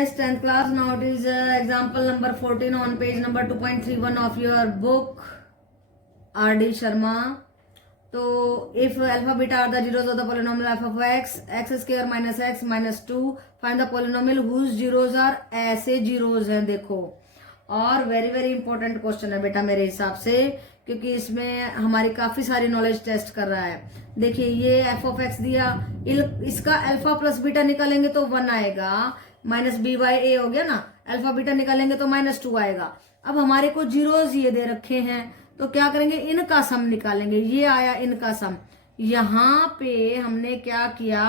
Yes, 10th class. Now it is example number 14 on page number 2.31 of your book, R.D. Sharma. So, if alpha beta are the zeros of the polynomial f of x square minus x minus 2, find the polynomial whose zeros are ऐसे zeros हैं. देखो, और very important question है बेटा मेरे हिसाब से, क्योंकि इसमें हमारी काफी सारी नॉलेज टेस्ट कर रहा है. देखिए, ये एफ ऑफ एक्स दिया, इसका अल्फा प्लस बीटा निकालेंगे तो 1 आएगा, माइनस बी बाई ए हो गया ना. अल्फा बीटा निकालेंगे तो -2 आएगा. अब हमारे को जीरोज ये दे रखे हैं, तो क्या करेंगे, इनका सम निकालेंगे. ये आया इनका सम. यहाँ पे हमने क्या किया,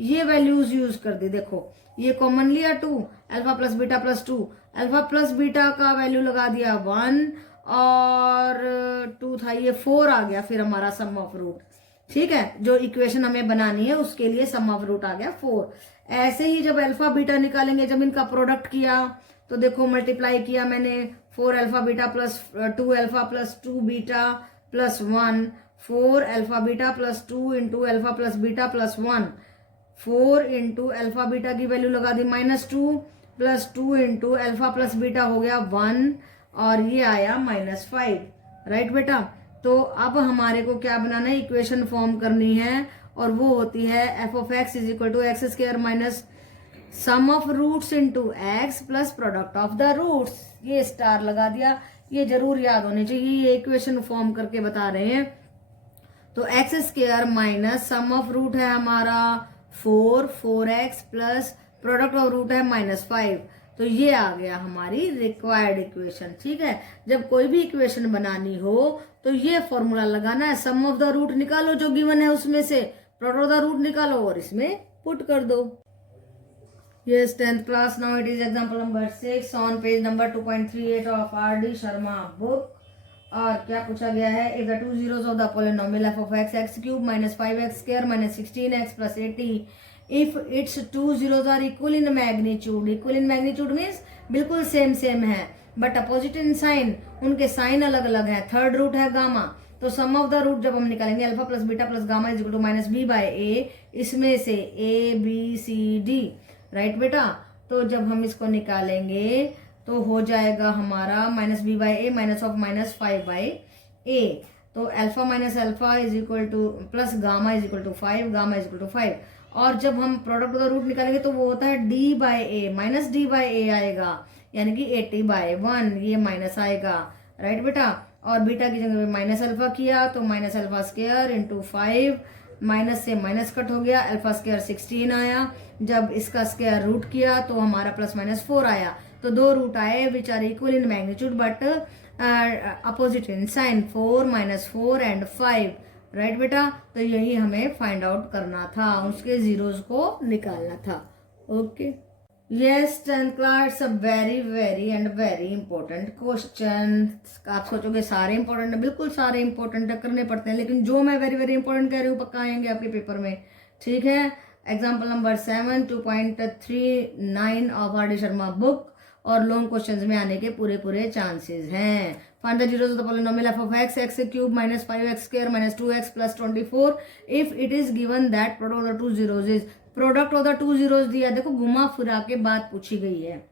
ये वैल्यूज यूज कर दी. देखो, ये कॉमन लिया 2, alpha plus beta plus 2, alpha plus beta का वैल्यू लगा दिया 1 और 2 था, ये 4 आ गया. फिर हमारा सम ऑफ रूट, ठीक है, जो इक्वेशन हमें बनानी है उसके लिए सम ऑफ रूट आ गया 4. ऐसे ही जब अल्फा बीटा निकालेंगे, जब इनका प्रोडक्ट किया तो देखो मल्टीप्लाई किया मैंने, 4 alpha beta plus 2 alpha plus 2 beta plus 1, 4 alpha beta plus 2 into alpha plus beta plus 1, 4 into alpha beta की वैल्यू लगा दी -2 plus 2 into alpha plus beta हो गया 1 और ये आया -5. राइट बेटा. तो अब हमारे को क्या बनाना है, इक्वेशन फॉर्म करनी है, और वो होती है f of x is equal to x square minus sum of roots into x plus product of the roots. ये स्टार लगा दिया, ये जरूर याद होनी चाहिए, ये इक्वेशन फॉर्म करके बता रहे हैं. तो x square minus sum of root है हमारा 4x plus product of root है -5. तो ये आ गया हमारी रिक्वायर्ड इक्वेशन. ठीक है, जब कोई भी इक्वेशन बनानी हो तो ये फॉर्मूला लगाना है. सम ऑफ द रूट निकालो जो गिवन है उसमें से, प्रोडक्ट ऑफ द रूट निकालो और इसमें पुट कर दो. Yes, 10th class. Now it is example number 6 on page number 2.38 of R.D. Sharma book. और क्या पूछा गया है, if the two zeros of the polynomial f of x, x cube minus 5x square minus 16x plus 80, if its two zeros are equal in magnitude. equal in magnitude means बिल्कुल same है, but opposite in sign, उनके sign अलग अलग है. Third root है gamma, तो सम of the root जब हम निकालेंगे alpha plus beta plus gamma is equal to minus b by a, इसमें से a b c d. Right बेटा. तो जब हम इसको निकालेंगे तो हो जाएगा हमारा minus b by a minus of -5 by a. तो alpha minus alpha is equal to plus gamma is equal to 5, gamma is equal to 5. और जब हम प्रोडक्ट का रूट निकालेंगे तो वो होता है d by a, minus d by a आएगा, यानी कि 80/1, ये माइनस आएगा. राइट बेटा. और बीटा की जगह माइनस अल्फा किया तो minus alpha square into 5, minus से माइनस कट हो गया, अल्फा स्क्वायर 16 आया. जब इसका स्क्वायर रूट किया तो हमारा +-4 आया. तो 2 रूट आए which are equal in magnitude but opposite in sign, 4 -4 and 5. Right बेटा. तो यही हमें फाइंड आउट करना था, उसके जीरोस को निकालना था. Okay. Yes, 10th class, a very and very important question. आप सोचोगे सारे इंपॉर्टेंट है, बिल्कुल सारे इंपॉर्टेंट करने पड़ते हैं, लेकिन जो मैं वेरी इंपॉर्टेंट कह रही हूँ पक्का आएंगे आपके पेपर में. ठीक है. Example number 7 2.39 of R.D. Sharma book, और लॉन्ग क्वेश्चंस में आने के पूरे चांसेस हैं. Find the zeros of the polynomial f of x, x cube minus 5x square minus 2x plus 24 if it is given that product of the two zeros is. Product of the two zeros दिया. देखो, घुमा फिरा के बात पूछी गई है.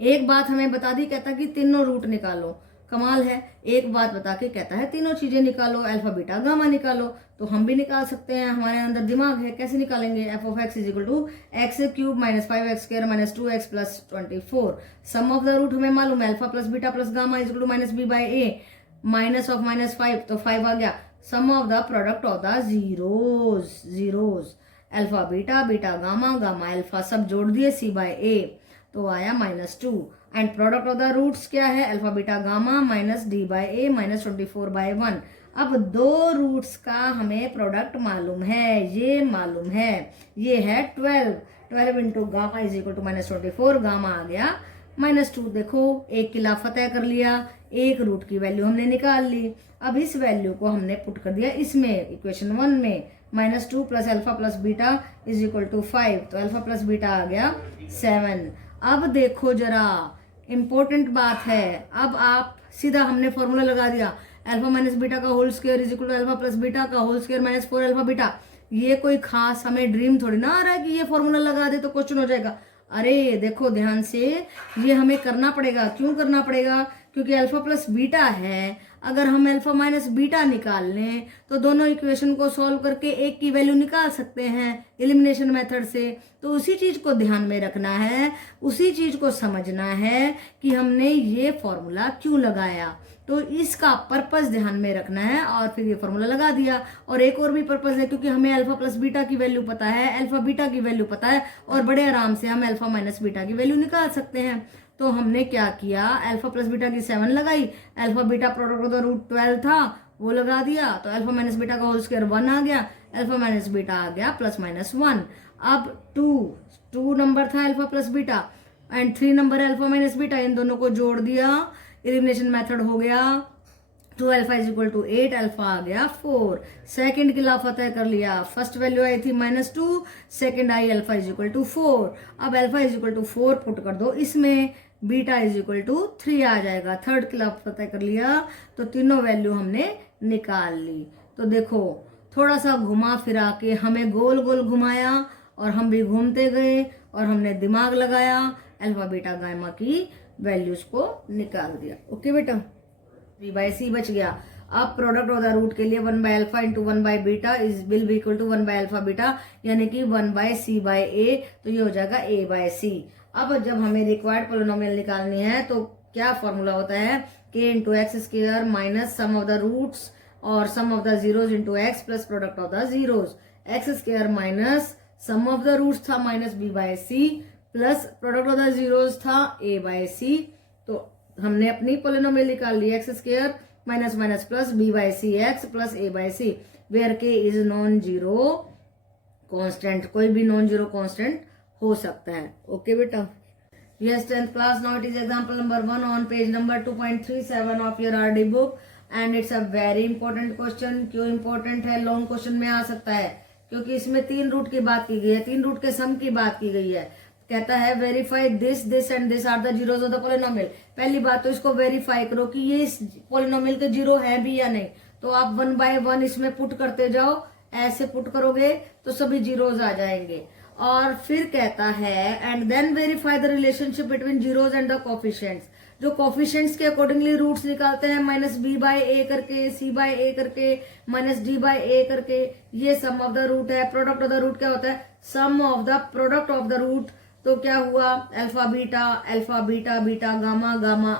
एक बात हमें बता दी, कहता कि तीनों रूट निकालो. कमाल है, एक बात बता के कहता है तीनों चीजें निकालो, अल्फा बीटा गामा निकालो. तो हम भी निकाल सकते हैं, हमारे अंदर दिमाग है. कैसे निकालेंगे, f of x is equal to x cube minus 5x square minus 2x plus 24. Sum of the root हमें मालूम है, alpha plus beta plus gamma is equal to minus b by a, minus of -5 तो 5 आ गया. Sum of the product of the zeros alpha beta, beta gamma, gamma alpha, सब जोड़ दिए c by a, तो आया -2. And product of the roots क्या है, alpha beta gamma minus d by a minus 24/1. अब 2 रूट्स का हमें प्रोडक्ट मालूम है, ये मालूम है, ये है 12 into gamma is equal to -24, gamma आ गया -2. देखो, एक किला फतेह कर लिया, एक रूट की वैल्यू हमने निकाल ली. अब इस वैल्यू को हमने पुट कर दिया इसमें, इक्वेशन 1 में, -2 plus alpha plus beta is equal to 5, तो अल्फा प्लस बीटा आ गया 7. अब देखो जरा, इंपॉर्टेंट बात है. अब आप सीधा हमने फॉर्मूला लगा दिया, अल्फा माइनस बीटा का whole square is equal to alpha plus beta का whole square minus 4 alpha beta. ये कोई खास हमें ड्रीम थोड़ी ना आ रहा है कि ये फॉर्मूला लगा दे तो क्वेश्चन हो जाएगा. अरे देखो ध्यान से, ये हमें करना पड़ेगा। क्यों करना पड़ेगा? क्योंकि अल्फा प्लस बीटा है। अगर हम अल्फा माइनस बीटा निकाल लें तो दोनों इक्वेशन को सॉल्व करके एक की वैल्यू निकाल सकते हैं एलिमिनेशन मेथड से। तो उसी चीज को ध्यान में रखना है, उसी चीज को समझना है कि हमने ये फॉर्मूला क्यों लगाया। तो इसका पर्पस ध्यान में रखना है और फिर ये फॉर्मूला लगा दिया। और एक और भी पर्पस है, क्योंकि हमें अल्फा प्लस बीटा की वैल्यू पता है, अल्फा बीटा की वैल्यू पता है, और बड़े आराम से हम अल्फा माइनस बीटा की वैल्यू निकाल सकते हैं। तो हमने क्या किया, अल्फा प्लस बीटा की 7 लगाई, alpha beta product of the root 12 था वो लगा दिया, तो अल्फा माइनस बीटा का होल स्क्वायर 1 आ गया, अल्फा माइनस बीटा आ गया प्लस माइनस 1। अब 2 नंबर था alpha plus beta and 3 number है अल्फा माइनस बीटा, इन दोनों को जोड़ दिया, एलिमिनेशन मेथड हो गया। 2 alpha is equal to 8, alpha आ गया 4। सेकंड के लाफा तय कर लिया, फर्स्ट वैल्यू आई थी -2, सेकंड आई अल्फा इज इक्वल टू 4। अब alpha is equal to 4 put कर दो इसमें, बीटा इज इक्वल टू 3 आ जाएगा। थर्ड के लाफा तय कर लिया, तो तीनों वैल्यू हमने निकाल ली। तो देखो थोड़ा सा घुमा फिरा के हमें गोल गोल घुमाया और हम भी घूमते गए और हमने दिमाग लगाया, अल्फा बीटा गामा की वैल्यूज को निकाल दिया। ओके बेटा, बी बाय सी बच गया। अब प्रोडक्ट ऑफ द रूट के लिए 1 by alpha into 1 by beta is will be equal to 1 by alpha beta, यानी कि 1 बाय सी बाय ए, तो ये हो जाएगा ए बाय सी। अब जब हमें रिक्वायर्ड पोलिनोमियल निकालनी है तो क्या फॉर्मूला होता है, k into x square minus sum of the roots और sum of the zeros into x plus product of the zeros. X square minus sum of the roots था minus b by c plus product of the zeros था a by c. तो हमने अपनी polynomial निकाल ली, x square minus minus plus b by c x plus a by c, where k is non zero constant, कोई भी non zero constant हो सकता है। ओके बेटा, yes 10th class, now it is example number 1 on page number 2.37 of your RD book and it's a very important question. क्यों important है? Long question में आ सकता है क्योंकि इसमें 3 रूट की बात की गई है, 3 रूट के सम की बात की गई है। कहता है verify this this and this are the zeros of the polynomial. पहली बात तो इसको वेरीफाई करो कि ये इस पोलिनोमियल के जीरो है भी या नहीं। तो आप 1 बाय 1 इसमें पुट करते जाओ, ऐसे पुट करोगे तो सभी जीरोज आ जाएंगे। और फिर कहता है and then verify the relationship between zeros and the coefficients. जो कोफिशिएंट्स के अकॉर्डिंगली रूट्स निकालते हैं, माइनस बी बाय ए करके, सी बाय ए करके, माइनस डी बाय ए करके, ये सम ऑफ द रूट है। प्रोडक्ट ऑफ द रूट क्या होता है? Sum of the product of the root. तो क्या हुआ? Alpha beta beta gamma gamma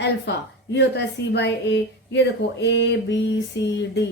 alpha, ये होता है सी बाय ए। ये देखो a b c d,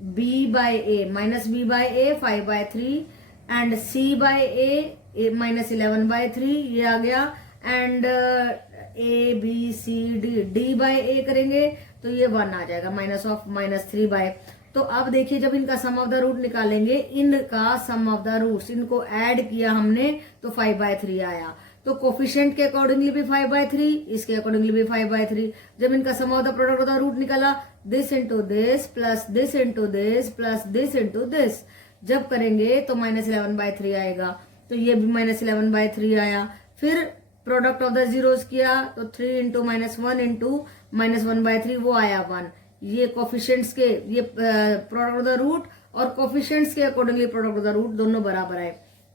b by a minus b by a 5/3 and c by a minus 11/3, ये आ गया। And a b c d, d by a करेंगे तो ये 1 आ जाएगा, माइनस ऑफ -3/। तो अब देखिए जब इनका सम ऑफ द रूट निकालेंगे, इनका सम ऑफ द रूट्स, इनको ऐड किया हमने तो 5/3 आया। तो कोफिशिएंट के अकॉर्डिंगली भी 5/3, इसके अकॉर्डिंगली भी 5/3। जब इनका sum of the product of the root निकाला, this into this plus this into this plus this into this, जब करेंगे तो -11/3 आएगा। तो ये भी -11/3 आया। फिर प्रोडक्ट ऑफ द जीरोज किया तो 3 इंटू -1 इंटू -1/3, वो आया 1। ये कोफिशिएंट्स के, ये प्रोडक्ट ऑफ द रूट और कोफिशिएंट्स के accordingly product of the root दोनों बराबर आए।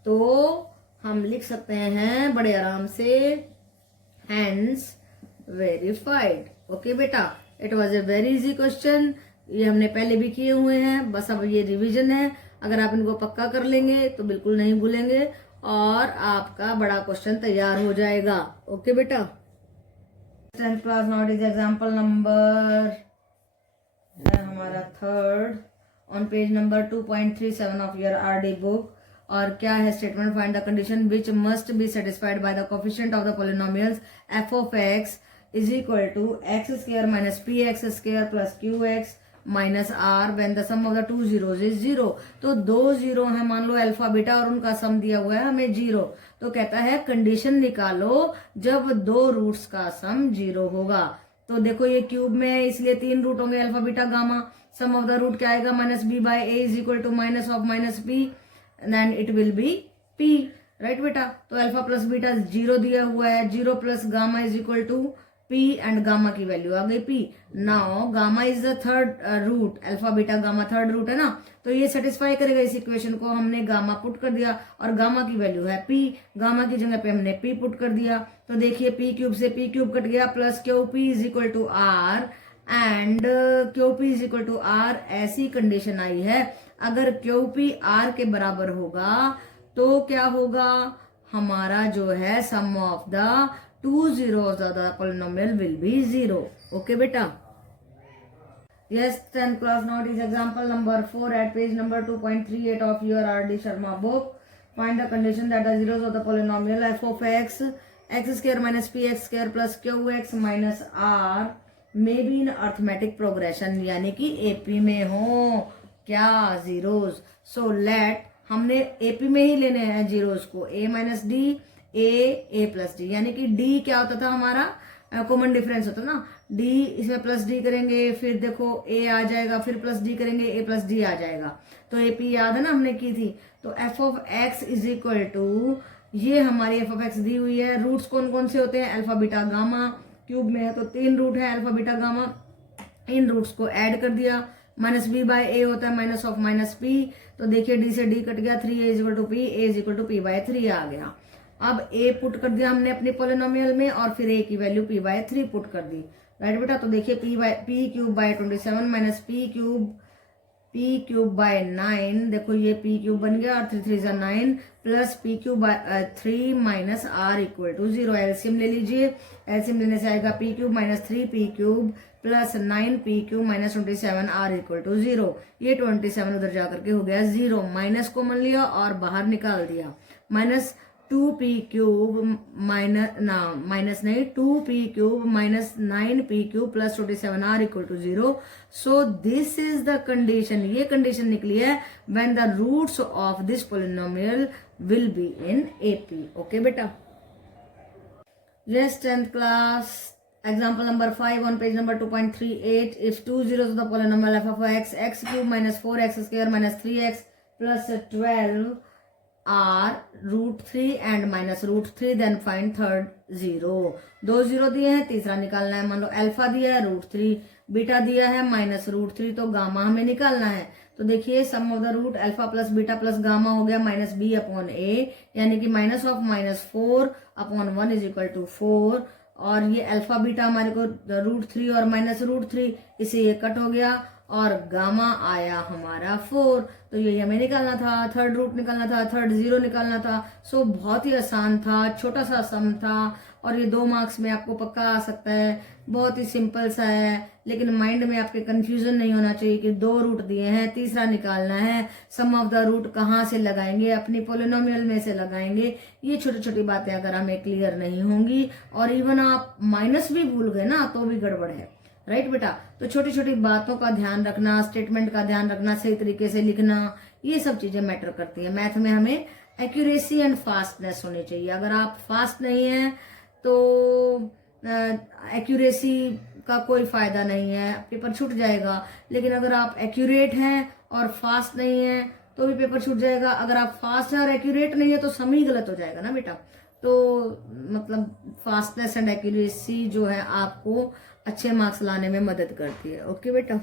तो हम लिख सकते हैं बड़े आराम से हैंस वेरीफाइड। ओके बेटा, it was a very easy question, ये हमने पहले भी किए हुए हैं, बस अब ये रिवीजन है। अगर आप इनको पक्का कर लेंगे तो बिल्कुल नहीं भूलेंगे और आपका बड़ा क्वेश्चन तैयार हो जाएगा। ओके बेटा, 10th class, now it is example number हमारा 3rd on page number 2.37 of your RD book. और क्या है statement? Find the condition which must be satisfied by the coefficient of the polynomials f of x is equal to x square minus p x square plus q x minus r when the sum of the 2 zeros is 0। तो 2 zero है, मान लो alpha beta, और उनका सम दिया हुआ है हमें 0। तो कहता है कंडीशन निकालो जब 2 रूट्स का सम 0 होगा। तो देखो ये क्यूब में है इसलिए 3 रूट होंगे alpha beta gamma. Sum of the root क्या आएगा? Minus b by a is equal to minus of minus b, then it will be p, right बेटा। तो अल्फा प्लस बीटा 0 दिया हुआ है, 0 plus gamma is equal to P and gamma की value आ गई P। Now gamma is the third root, alpha beta gamma third root है ना, तो ये सेटिस्फाई करेगा इस इक्वेशन को। हमने गामा पुट कर दिया और गामा की वैल्यू है P, गामा की जगह पे हमने P पुट कर दिया। तो देखिए P क्यूब से P क्यूब कट गया plus q p is equal to R and q p is equal to R। ऐसी कंडीशन आई है अगर क्यू पी R के बराबर होगा तो क्या होगा, हमारा जो है sum of the two zeros of the polynomial will be 0. Okay beta? Yes, 10th class. Now it is example number 4 at page number 2.38 of your R.D. Sharma book. Find the condition that the zeros of the polynomial f of x, x square minus px square plus qx minus r may be in arithmetic progression, यानी कि AP में हो क्या zeros. So let, हमने AP में ही लेने हैं zeros को, a minus d A plus D, यानी कि डी क्या होता था हमारा, कॉमन डिफरेंस होता ना, डी इसमें प्लस डी करेंगे, फिर देखो ए आ जाएगा, फिर प्लस डी करेंगे, ए प्लस डी आ जाएगा। तो एपी याद है ना हमने की थी। तो f of x is equal to, ये हमारी एफ ऑफ एक्स दी हुई है। रूट्स कौन कौन से होते हैं, अल्फा बीटा गामा, क्यूब में है तो 3 रूट है अल्फा बीटा गामा, इन रूट्स को ऐड कर दिया। माइनस बी बाय ए होता है माइनस ऑफ माइनस पी, तो देखिए डी से डी कट गया, 3a is equal to p, a is equal to p by 3 आ गया। अब a पुट कर दिया हमने अपने पोलिनोमियल में और फिर a की वैल्यू p बाय 3 पुट कर दी, राइट बेटा। तो देखिए p cube bye 27 minus p cube bye 9, देखो ये p क्यूब बन गया और 3 3 जा 9 plus p cube by 3 minus r equal to 0। LCM ले लीजिए, एलसीएम लेने से आएगा p cube minus 3p cube plus 9p cube minus 27 r equal to 0। ये 27 उधर जाकर के हो गया 0, माइनस कॉमन लिया और बाहर निकाल दिया, माइनस 2p क्यूब माइनस नहीं 2p cube minus 9p cube plus 27r equal to 0। So this is the condition, ये कंडीशन निकली है when the roots of this polynomial will be in AP। Okay बेटा। Yes 10th class, example number 5 on page number 2.38. if 2 zeros of the polynomial f of x, x cube minus 4x square minus 3x plus 12 are root 3 and minus root 3, then find third zero। 2 zero दिए हैं, तीसरा निकालना है। मान लो alpha दिया है √3, beta दिया है माइनस √3, तो गामा हमें निकालना है। तो देखिए sum of the root alpha plus beta plus gamma हो गया माइनस बी अपॉन ए, यानी कि minus of minus 4 upon 1 is equal to 4। और ये अल्फा बीटा हमारे को √3 और माइनस √3, इसे ये कट हो गया और गामा आया हमारा 4। तो ये हमें निकालना था, थर्ड रूट निकालना था, थर्ड जीरो निकालना था। सो बहुत ही आसान था, छोटा सा सम था और ये 2 मार्क्स में आपको पक्का आ सकता है। बहुत ही सिंपल सा है, लेकिन माइंड में आपके कंफ्यूजन नहीं होना चाहिए कि 2 रूट दिए हैं, तीसरा निकालना है, सम ऑफ द रूट कहाँ से लगाएंगे, अपनी पोलिनोमियल में से लगाएंगे। ये छोटी छोटी बातें अगर हमें क्लियर नहीं होंगी और इवन आप माइनस भी भूल गए ना तो भी गड़बड़ है, राइट बेटा। तो छोटी छोटी बातों का ध्यान रखना, स्टेटमेंट का ध्यान रखना, सही तरीके से लिखना, ये सब चीजें मैटर करती है। मैथ में हमें एक्यूरेसी एंड फास्टनेस होनी चाहिए। अगर आप फास्ट नहीं है तो एक्यूरेसी का कोई फायदा नहीं है, पेपर छूट जाएगा। लेकिन अगर आप एक्यूरेट हैं और फास्ट नहीं है तो भी पेपर छूट जाएगा। अगर आप फास्ट हैं और एक्यूरेट नहीं है तो सम ही गलत हो जाएगा ना बेटा। तो मतलब फास्टनेस एंड एक्यूरेसी जो है आपको अच्छे मार्क्स लाने में मदद करती है। ओके बेटा।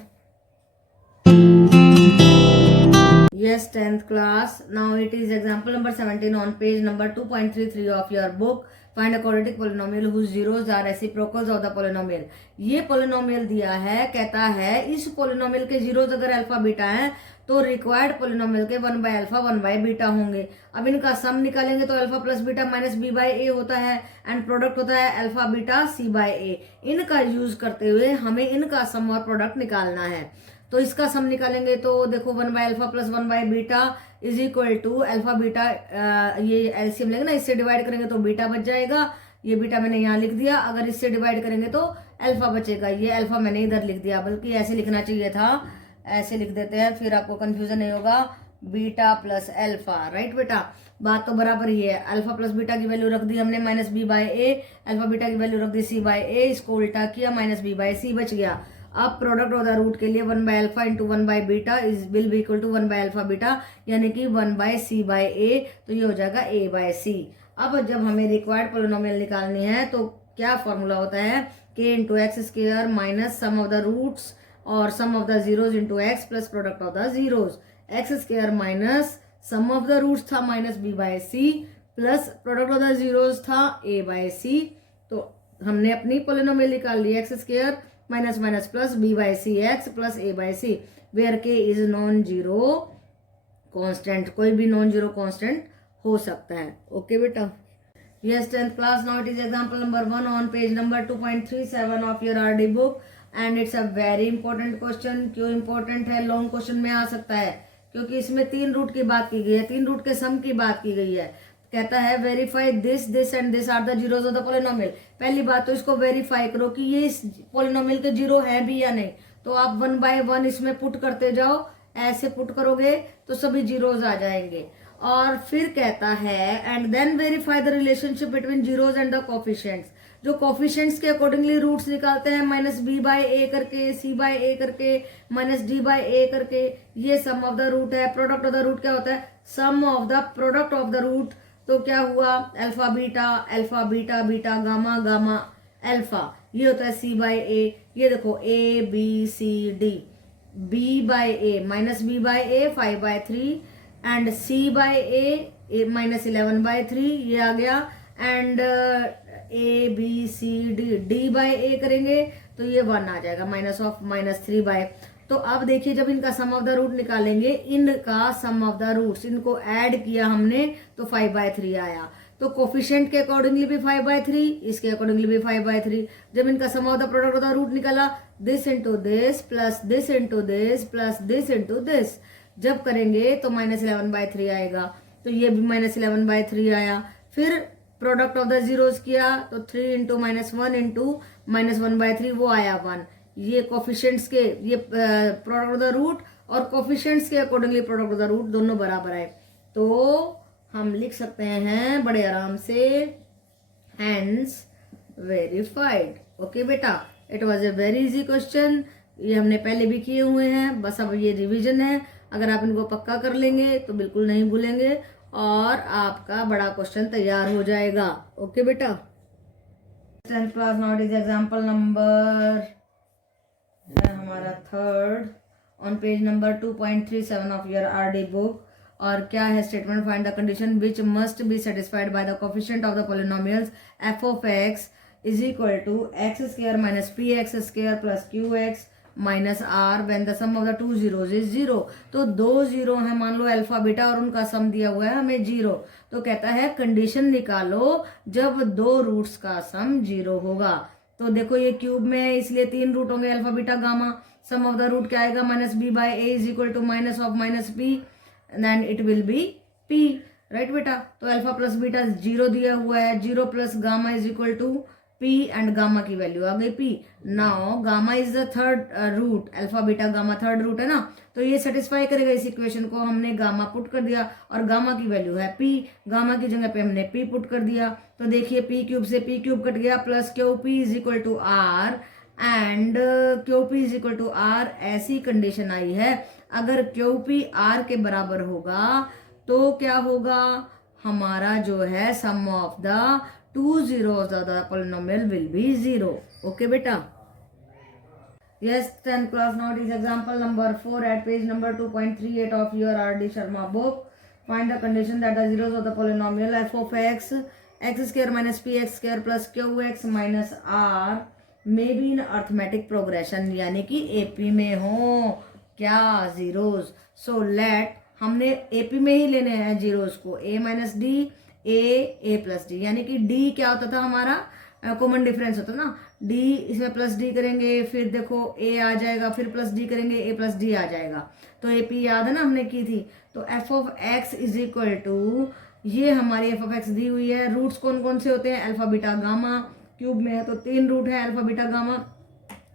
Yes, 10th class. Now it is example number 17 on page number 2.33 of your book. Find a quadratic polynomial whose zeros are reciprocals of the polynomial. ये पोलिनोमियल दिया है, कहता है इस पोलिनोमियल के जीरोस अगर अल्फा बीटा हैं तो रिक्वायर्ड पोलिनोमियल के 1 बाय अल्फा 1 बाय बीटा होंगे। अब इनका सम निकालेंगे तो alpha plus beta minus b by a होता है एंड प्रोडक्ट होता है alpha beta c by a. इनका यूज करते हुए हमें इनका सम और प्रोडक्ट निकालना है। तो इसका सम निकालेंगे तो देखो 1 by alpha plus 1 by beta is equal to alpha beta, ये एलसीएम लेंगे ना, इससे डिवाइड करेंगे तो बीटा बच जाएगा। ये बीटा मैंने यहाँ लिख दिया, अगर इससे डिवाइड करेंगे तो अल्फा बचेगा। ये अल्फा मैंने इधर लिख दिया, बल्कि ऐसे लिखना चाहिए था, ऐसे लिख देते हैं फिर आपको कंफ्यूजन नहीं होगा। बीटा प्लस अल्फा, राइट बेटा, बात तो बराबर ही है। अल्फा प्लस बीटा की वैल्यू रख दी हमने minus b by A, alpha beta की वैल्यू रख दी सी बाय ए, इसको उल्टा किया माइनस बी बाय सी बच गया। अब प्रोडक्ट ऑफ द रूट के लिए 1 by alpha into 1 by beta is will be equal to 1 by alpha beta, यानी कि 1 बाय सी बाय ए, तो ये हो जाएगा a बाय सी। अब जब हमें रिक्वायर्ड पोलिनोमियल निकालनी है तो क्या फॉर्मूला होता है, k into x square minus sum of the roots और sum of the zeros into x plus product of the zeros, x square minus sum of the roots था minus b by c plus product of the zeros था a by c. तो हमने अपनी polynomial निकाल ली, x square minus minus plus b by c x plus a by c, where k is non zero constant, कोई भी non zero constant हो सकता है। ओके बेटा, yes 10th class, now it is example number 1 on page number 2.37 of your RD book and it's a very important question. क्यों important है, long question में आ सकता है क्योंकि इसमें 3 रूट की बात की गई है, 3 रूट के सम की बात की गई है। कहता है verify this and this are the zeros of the polynomial. पहली बात तो इसको वेरीफाई करो कि ये इस पोलिनोमियल के जीरो है भी या नहीं। तो आप 1 बाय 1 इसमें पुट करते जाओ, ऐसे पुट करोगे तो सभी जीरोज आ जाएंगे। और फिर कहता है and then verify the relationship between zeros and the coefficients. जो कोफिशिएंट्स के अकॉर्डिंगली रूट्स निकालते हैं, माइनस बी बाय ए करके, सी बाय ए करके, माइनस डी बाय ए करके, ये सम ऑफ द रूट है। प्रोडक्ट ऑफ द रूट क्या होता है, sum of the product of the root. तो क्या हुआ, alpha beta beta gamma gamma alpha, ये होता है सी बाय ए। ये देखो a b c d, b by a minus b by a 5/3 and c by a minus 11/3, ये आ गया। And a b c d, d by a करेंगे तो ये 1 आ जाएगा, माइनस ऑफ माइनस 3/। तो अब देखिए जब इनका सम ऑफ द रूट निकालेंगे, इनका सम ऑफ द रूट्स, इनको ऐड किया हमने तो 5/3 आया। तो कोफिशिएंट के अकॉर्डिंगली भी 5/3, इसके अकॉर्डिंगली भी 5/3। जब इनका sum of the product of the root निकाला, this into this plus this into this plus this into this, जब करेंगे तो माइनस 11/3 आएगा। तो ये भी माइनस 11/3 आया। फिर प्रोडक्ट ऑफ द जीरोस किया तो 3 इंटू माइनस 1 इंटू माइनस 1/3, वो आया 1। ये कोफिशिएंट्स के, ये प्रोडक्ट ऑफ द रूट और कोफिशिएंट्स के accordingly product of the root दोनों बराबर है। तो हम लिख सकते हैं बड़े आराम से, हैंस वेरीफाइड। ओके बेटा, it was a very easy question, ये हमने पहले भी किए हुए हैं, बस अब ये रिवीजन है। अगर आप इनको पक्का कर लेंगे तो बिल्कुल नहीं भूलेंगे और आपका बड़ा क्वेश्चन तैयार हो जाएगा। ओके बेटा, 10th class, now it is example number हमारा 3rd on page number 2.37 of your RD book. और क्या है statement, find the condition which must be satisfied by the coefficient of the polynomials f of x is equal to x square minus p x square plus q x minus r when the sum of the 2 zeros is 0। तो 2 zero है, मान लो alpha beta, और उनका सम दिया हुआ है हमें 0। तो कहता है कंडीशन निकालो जब 2 रूट्स का सम 0 होगा। तो देखो ये क्यूब में है इसलिए 3 रूट होंगे, alpha beta gamma. Sum of the root क्या आएगा, minus b by a is equal to minus of minus p, then it will be p, right बेटा। तो अल्फा प्लस बीटा 0 दिया हुआ है, 0 plus gamma is equal to p and gamma की value आ गई p. Now gamma is the 3rd root, alpha beta gamma 3rd root है ना, तो ये सेटिस्फाई करेगा इस इक्वेशन को। हमने गामा पुट कर दिया और गामा की वैल्यू है पी, गामा की जगह पे हमने पी पुट कर दिया। तो देखिए पी क्यूब से पी क्यूब कट गया, plus q p is equal to r and q p is equal to r. ऐसी कंडीशन आई है, अगर क्यू पी आर के बराबर होगा तो क्या होगा, हमारा जो है sum of the 2 zeros of the polynomial will be 0. Okay beta, yes 10th class, now it is example number 4 at page number 2.38 of your RD Sharma book. Find the condition that the zeros of the polynomial f of x square minus px square plus qx minus r may be in arithmetic progression, यानी कि AP में हो क्या zeros. So let, हमने AP में ही लेने हैं zeros को, a minus D A plus D, यानी कि डी क्या होता था हमारा, कॉमन डिफरेंस होता ना, डी इसमें प्लस डी करेंगे, फिर देखो ए आ जाएगा, फिर प्लस डी करेंगे, ए प्लस डी आ जाएगा। तो ए पी याद है ना हमने की थी। तो f of x is equal to, ये हमारी एफ ऑफ एक्स दी हुई है। रूट्स कौन कौन से होते हैं, अल्फा बीटा गामा, क्यूब में है तो 3 रूट है अल्फा बीटा गामा,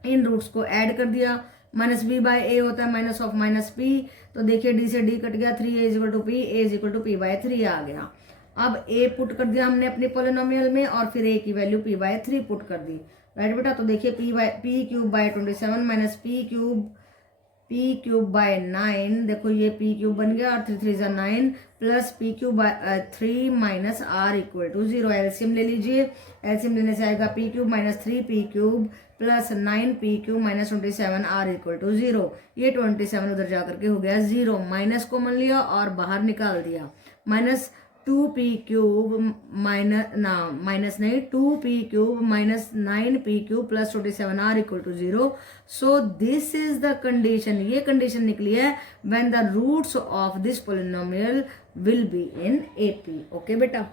इन रूट्स को ऐड कर दिया। माइनस बी बाय ए होता है माइनस ऑफ माइनस पी, तो देखिए डी से डी कट गया, 3a is equal to p, a is equal to p by 3 आ गया। अब a पुट कर दिया हमने अपने पोलिनोमियल में और फिर a की वैल्यू p बाय 3 पुट कर दी, राइट बेटा। तो देखिए p cube bye 27 minus p p cube bye 9, देखो ये p क्यूब बन गया और 3 3 जा 9 plus p cube by 3 minus r equal to 0। LCM ले लीजिए, एलसीएम लेने से आएगा p cube minus 3p cube plus 9p cube minus 27 r equal to 0। ये 27 उधर जाकर के हो गया 0, माइनस कॉमन लिया और बाहर निकाल दिया, माइनस 2p क्यूब माइनस नहीं 2p cube minus 9p cube plus 27r equal to 0। So this is the condition, ये कंडीशन निकली है when the roots of this polynomial will be in AP। Okay बेटा,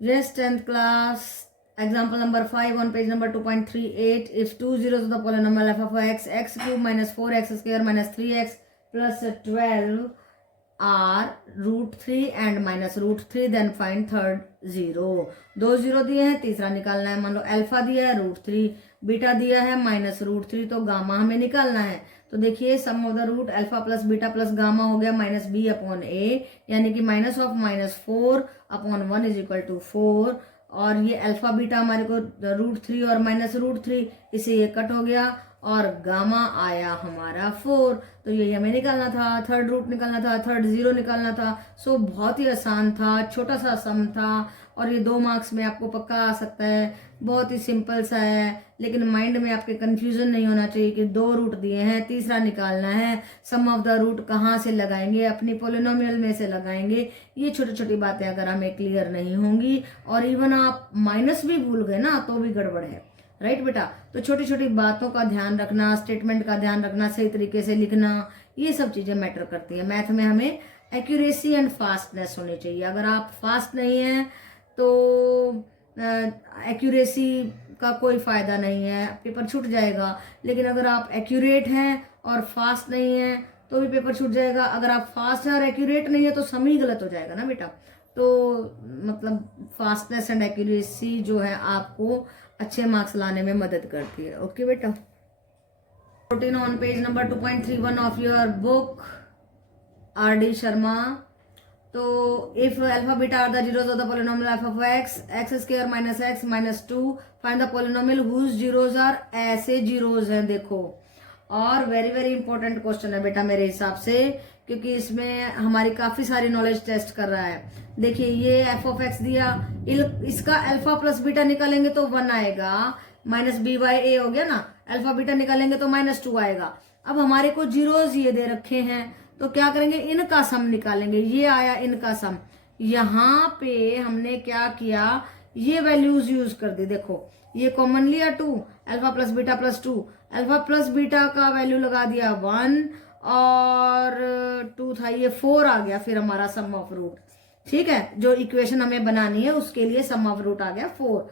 yes 10th class example number 5 on page number 2.38, if two zeros of the polynomial f of x cube minus 4x square minus 3x plus 12 are root 3 and minus root 3, then find third zero। दो zero दिए हैं, तीसरा निकालना है। मान लो alpha दिया है √3, beta दिया है माइनस √3, तो गामा हमें निकालना है। तो देखिए sum of the root alpha plus beta plus gamma हो गया -b/a, यानी कि minus of -4/1 is equal to 4। और ये अल्फा बीटा हमारे को √3 और माइनस √3, इसे ये कट हो गया और गामा आया हमारा 4। तो ये हमें निकालना था, थर्ड रूट निकालना था, थर्ड जीरो निकालना था। सो बहुत ही आसान था, छोटा सा सम था और ये 2 मार्क्स में आपको पक्का आ सकता है। बहुत ही सिंपल सा है, लेकिन माइंड में आपके कंफ्यूजन नहीं होना चाहिए कि 2 रूट दिए हैं, तीसरा निकालना है, सम ऑफ द रूट कहाँ से लगाएंगे, अपनी पोलिनोमियल में से लगाएंगे। ये छोटी छोटी बातें अगर हमें क्लियर नहीं होंगी और इवन आप माइनस भी भूल गए ना तो भी गड़बड़ है, राइट बेटा। तो छोटी छोटी बातों का ध्यान रखना, स्टेटमेंट का ध्यान रखना, सही तरीके से लिखना, ये सब चीजें मैटर करती है। मैथ में हमें एक्यूरेसी एंड फास्टनेस होनी चाहिए। अगर आप फास्ट नहीं है तो एक्यूरेसी का कोई फायदा नहीं है, पेपर छूट जाएगा। लेकिन अगर आप एक्यूरेट हैं और फास्ट नहीं है तो भी पेपर छूट जाएगा। अगर आप फास्ट है और एक्यूरेट नहीं है तो सम ही गलत हो जाएगा ना बेटा। तो मतलब फास्टनेस एंड एक्यूरेसी जो है आपको अच्छे मार्क्स लाने में मदद करती है। ओके बेटा, 14 on page number 2.31 of your book RD Sharma. तो if alpha beta are the zeros of the polynomial f of x square minus x minus 2, find the polynomial whose zeros are, ऐसे जीरोस हैं देखो। और वेरी वेरी इंपॉर्टेंट क्वेश्चन है बेटा मेरे हिसाब से, क्योंकि इसमें हमारी काफी सारी नॉलेज टेस्ट कर रहा है। देखिए ये f of x दिया, इसका अल्फा प्लस बीटा निकालेंगे तो 1 आएगा, माइनस b/a हो गया ना। अल्फा बीटा निकालेंगे तो -2 आएगा। अब हमारे को जीरोस ये दे रखे हैं तो क्या करेंगे, इनका सम निकालेंगे। ये आया इनका सम, यहाँ पे हमने क्या किया, ये वैल्यूज यूज कर दी। देखो ये कॉमन लिया 2, alpha plus beta plus 2, alpha plus beta का वैल्यू लगा दिया 1 और 2 था, ये 4 आ गया। फिर हमारा सम ऑफ रूट, ठीक है, जो इक्वेशन हमें बनानी है उसके लिए सम ऑफ रूट आ गया 4।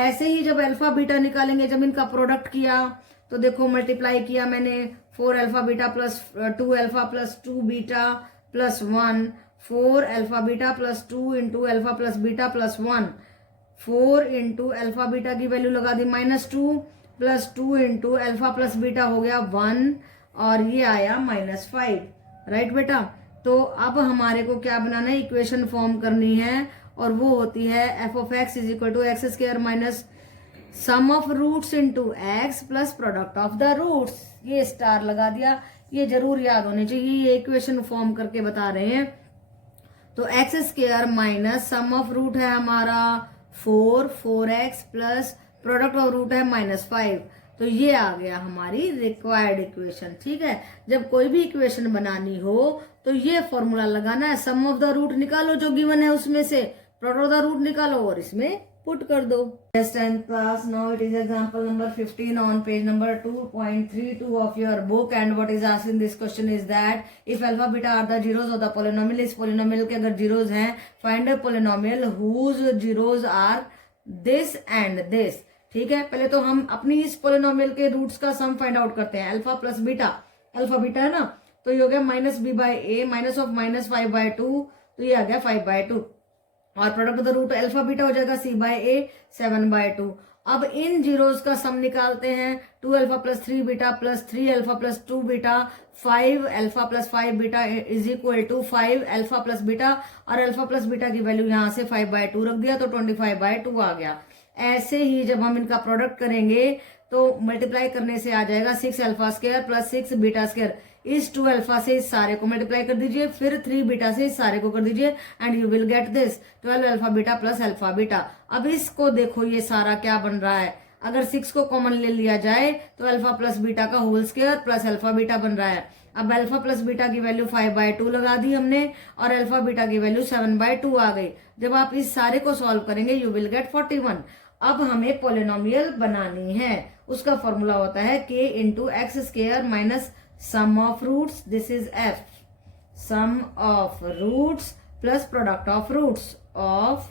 ऐसे ही जब अल्फा बीटा निकालेंगे, जब इनका प्रोडक्ट किया तो देखो मल्टीप्लाई किया मैंने, 4 alpha beta plus 2 alpha plus 2 beta plus 1, 4 alpha beta plus 2 into alpha plus beta plus 1, 4 into alpha beta की वैल्यू लगा दी -2 plus 2 into alpha plus beta हो गया 1 और ये आया -5, राइट बेटा। तो अब हमारे को क्या बनाना है, इक्वेशन फॉर्म करनी है और वो होती है f of x is equal to x square minus sum of roots into x plus product of the roots. ये स्टार लगा दिया, ये जरूर याद होनी चाहिए, ये इक्वेशन फॉर्म करके बता रहे हैं। तो x square minus sum of root है हमारा 4x plus product of root है -5। तो ये आ गया हमारी रिक्वायर्ड इक्वेशन, ठीक है। जब कोई भी इक्वेशन बनानी हो तो ये फॉर्मूला लगाना है, सम ऑफ द रूट निकालो जो गिवन है उसमें से, प्रोडक्ट ऑफ द रूट निकालो और इसमें पुट कर दो। Yes, 10th class, now it is example number 15 on page number 2.32 of your book, and what is asked in this question is that if alpha beta are the zeros of the polynomial, इस polynomial के अगर zeros हैं, find a polynomial whose zeros are this and this। ठीक है, पहले तो हम अपनी इस पोलिनोमियल के रूट्स का सम फाइंड आउट करते हैं। Alpha plus beta, alpha beta है ना, तो ये हो गया -b/a माइनस ऑफ -5/2, तो ये आ गया 5/2 और product of the root alpha beta हो जाएगा c/a 7/2। अब इन जीरोस का सम निकालते हैं, 2 alpha plus 3 beta plus 3 alpha plus 2 beta, 5 alpha plus 5 beta is equal to 5 alpha plus beta, और अल्फा प्लस बीटा की वैल्यू यहाँ से 5/2 रख दिया तो 25/2 आ गया। ऐसे ही जब हम इनका प्रोडक्ट करेंगे तो मल्टीप्लाई करने से आ जाएगा 6 alpha square plus 6 beta square. इस 2 अल्फा से इस सारे को मल्टीप्लाई कर दीजिए, फिर 3 बीटा से इस सारे को कर दीजिए and you will get this 12 alpha beta plus alpha beta. अब इसको देखो ये सारा क्या बन रहा है, अगर 6 को कॉमन ले लिया जाए तो अल्फा प्लस बीटा का whole square plus alpha beta बन रहा है। अब अल्फा प्लस बीटा की वैल्यू 5/2 लगा दी हमने और अल्फा बीटा की वैल्यू 7/2 आ गई। जब आप इस सारे को सॉल्व करेंगे यू विल गेट 41। अब हमें पोलिनोमियल बनानी है, उसका फॉर्मूला होता है k into x square minus sum of roots, this is f, sum of roots plus product of roots of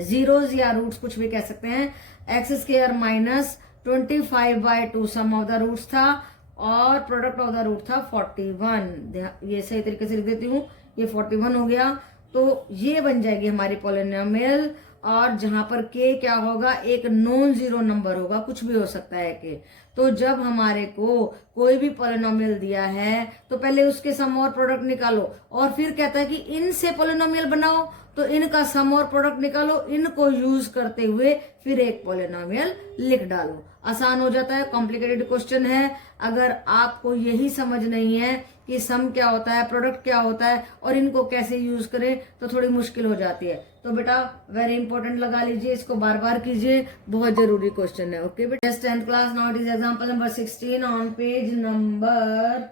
zeros या रूट्स कुछ भी कह सकते हैं, x square minus 25/2 sum of the roots था और प्रोडक्ट ऑफ द रूट था 41। ये सही तरीके से लिख देती हूँ, ये 41 हो गया। तो ये बन जाएगी हमारी पोलिनोमियल, और जहां पर k क्या होगा, एक नॉन जीरो नंबर होगा, कुछ भी हो सकता है k। तो जब हमारे को कोई भी पोलिनोमियल दिया है तो पहले उसके सम और प्रोडक्ट निकालो, और फिर कहता है कि इनसे पोलिनोमियल बनाओ तो इनका सम और प्रोडक्ट निकालो, इनको यूज करते हुए फिर एक पोलिनोमियल लिख डालो। आसान हो जाता है, कॉम्प्लिकेटेड क्वेश्चन है। अगर आपको यही समझ नहीं है कि सम क्या होता है, प्रोडक्ट क्या होता है और इनको कैसे यूज करें, तो थोड़ी मुश्किल हो जाती है। तो बेटा वेरी इंपॉर्टेंट लगा लीजिए, इसको बार बार कीजिए, बहुत जरूरी क्वेश्चन है। ओके बेटा, 10th class, now it is example number 16 on page number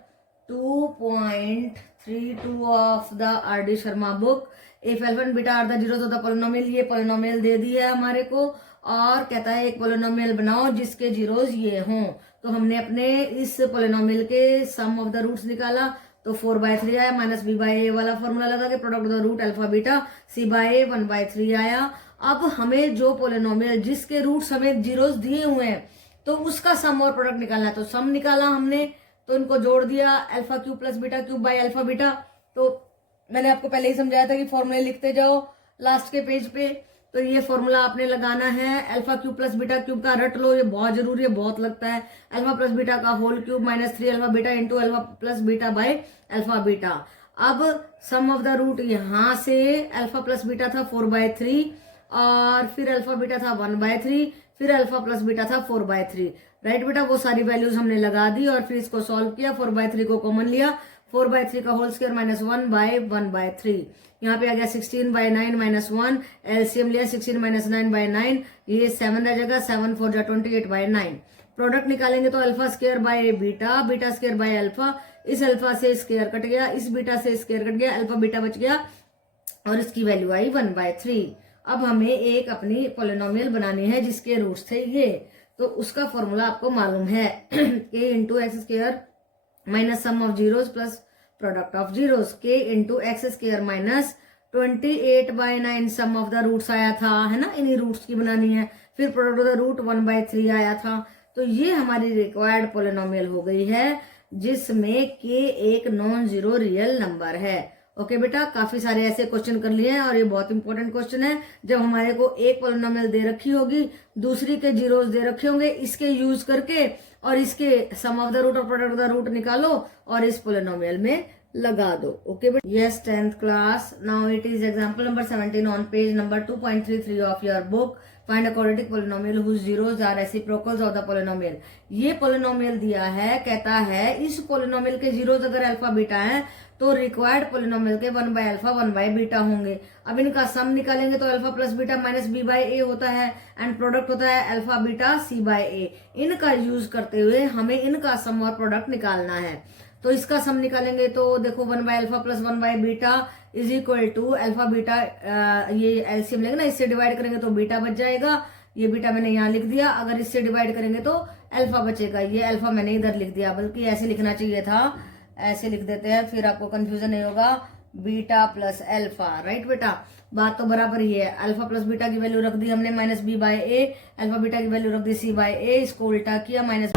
2.32 of the RD. Sharma book. If alpha and beta are the zeros of the polynomial, ये पोलिनोमियल दे दी है हमारे को और कहता है एक पोलिनोमियल बनाओ जिसके जीरोस ये हों। तो हमने अपने इस पोलिनोमियल के सम ऑफ द रूट्स निकाला, तो 4/3 आया, माइनस b/a वाला फॉर्मूला लगा के product of the root alpha beta c/a 1/3 आया। अब हमें जो पोलिनोमियल जिसके रूट्स हमें जीरोस दिए हुए हैं तो उसका सम और प्रोडक्ट निकालना है। तो सम निकाला हमने, तो इनको जोड़ दिया, alpha cube plus beta cube by alpha beta. तो मैंने आपको पहले ही समझाया था कि फॉर्मूले लिखते जाओ लास्ट के पेज पे। तो ये फॉर्मूला आपने लगाना है, alpha cube plus beta cube का रट लो, ये बहुत जरूरी है, बहुत लगता है। अल्फा प्लस बीटा का whole cube minus 3 alpha beta into alpha plus beta by alpha beta. अब सम ऑफ द रूट यहां से अल्फा प्लस बीटा था 4/3 और फिर अल्फा बीटा था 1/3, फिर अल्फा प्लस बीटा था 4/3। राइट बेटा, वो सारी वैल्यूज हमने लगा दी और फिर इसको सॉल्व किया, 4/3 को कॉमन लिया, 4/3 का होल स्क्वायर माइनस 1/1/3। यहाँ पे आ गया 16/9 माइनस 1, एलसीएम लिया 16 माइनस 9/9, ये 7 रह जाएगा, 7 4 जा 28/9। प्रोडक्ट निकालेंगे तो alpha square by beta, beta square by alpha, इस अल्फा से स्क्वायर कट गया, इस बीटा से स्क्वायर कट गया, अल्फा बीटा बच गया और इसकी वैल्यू आई 1/3। अब हमें एक अपनी पोलिनोमियल बनानी है जिसके रूट्स थे ये, तो उसका फॉर्मूला आपको मालूम है k into x square minus sum of zeros plus product of zeros, k into x square minus 28/9 sum of the roots आया था, है ना, इन्हीं रूट्स की बनानी है। फिर प्रोडक्ट ऑफ द रूट 1/3 आया था। तो ये हमारी रिक्वायर्ड पोलिनोमियल हो गई है जिसमें k एक नॉन जीरो रियल नंबर है। ओके बेटा, काफी सारे ऐसे क्वेश्चन कर लिए हैं और ये बहुत इंपॉर्टेंट क्वेश्चन है। जब हमारे को एक पोलिनोमियल दे रखी होगी, दूसरी के जीरोस दे रखे होंगे, इसके यूज करके और इसके सम ऑफ द रूट और प्रोडक्ट ऑफ द रूट निकालो और इस पोलिनोमियल में लगा दो। ओके बेटा, yes 10th class, now it is example number 17 on page number 2.33 of your book. Find a quadratic polynomial whose zeros are reciprocals of the polynomial. ये polynomial दिया है, कहता है इस पोलिनोमियल के जीरोस अगर अल्फा बीटा है तो रिक्वायर्ड पोलिनोमियल के 1/अल्फा 1/बीटा होंगे। अब इनका सम निकालेंगे तो alpha plus beta minus b/a होता है एंड प्रोडक्ट होता है अल्फा बीटा c/a। इनका यूज करते हुए हमें इनका सम और प्रोडक्ट निकालना है। तो इसका सम निकालेंगे तो देखो 1/अल्फा प्लस 1/बीटा is equal to alpha beta, ये एलसीएम लेंगे ना, इससे डिवाइड करेंगे तो बीटा बच जाएगा। ये बीटा मैंने यहाँ लिख दिया, अगर इससे डिवाइड करेंगे तो अल्फा बचेगा। ये अल्फा मैंने इधर लिख दिया, बल्कि ऐसे लिखना चाहिए था, ऐसे लिख देते हैं, फिर आपको कंफ्यूजन नहीं होगा। बीटा प्लस अल्फा, राइट बेटा, बात तो बराबर ही है। अल्फा प्लस बीटा की वैल्यू रख दी हमने माइनस b/a, अल्फा बीटा की वैल्यू रख दी c/a, इसको उल्टा किया माइनस